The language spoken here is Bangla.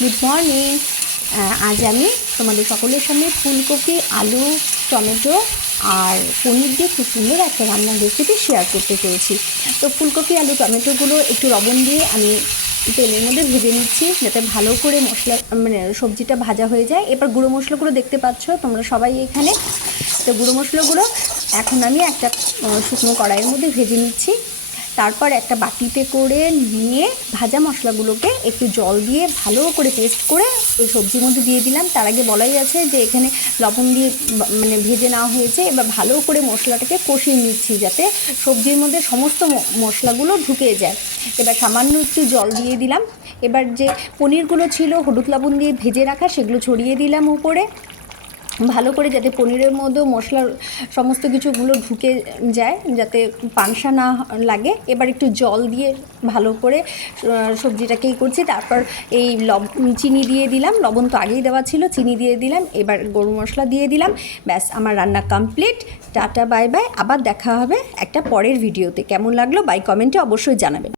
Good morning. আজ আমি তোমাদের সকলের সামনে ফুলকপি, আলু, টমেটো আর পনির দিয়ে খুব সুন্দর একটা রান্নার রেসিপি শেয়ার করতে চলেছি। তো ফুলকপি, আলু, টমেটোগুলো একটু লবণ দিয়ে আমি তেলের মধ্যে ভেজে নিচ্ছি, যাতে ভালো করে মশলা সবজিটা ভাজা হয়ে যায়। এবার গুঁড়ো মশলাগুলো দেখতে পাচ্ছ তোমরা সবাই এখানে। তো গুঁড়ো মশলাগুলো এখন আমি একটা শুকনো কড়াইয়ের মধ্যে ভেজে নিচ্ছি। তারপর একটা বাটিতে করে নিয়ে ভাজা মশলাগুলোকে একটু জল দিয়ে ভালো করে পেস্ট করে ওই সবজির মধ্যে দিয়ে দিলাম। তার আগে বলাই আছে যে এখানে লবণ দিয়ে ভেজে নেওয়া হয়েছে। এবার ভালো করে মশলাটাকে কষিয়ে নিচ্ছি, যাতে সবজির মধ্যে সমস্ত মশলাগুলো ঢুকে যায়। এবার সামান্য একটু জল দিয়ে দিলাম। এবার যে পনিরগুলো ছিল হলুদ লবণ দিয়ে ভেজে রাখা, সেগুলো ছড়িয়ে দিলাম উপরে, ভালো করে যাতে পনিরের মধ্যেও মশলার সমস্ত কিছুগুলো ঢুকে যায়, যাতে পানসা না লাগে। এবার একটু জল দিয়ে ভালো করে সবজিটাকেই করছি। তারপর এই চিনি দিয়ে দিলাম, লবণ তো আগেই দেওয়া ছিল, চিনি দিয়ে দিলাম। এবার গরম মশলা দিয়ে দিলাম। ব্যাস, আমার রান্না কমপ্লিট। Tata, bye bye. আবার দেখা হবে একটা পরের ভিডিওতে। কেমন লাগলো বাই কমেন্টে অবশ্যই জানাবেন।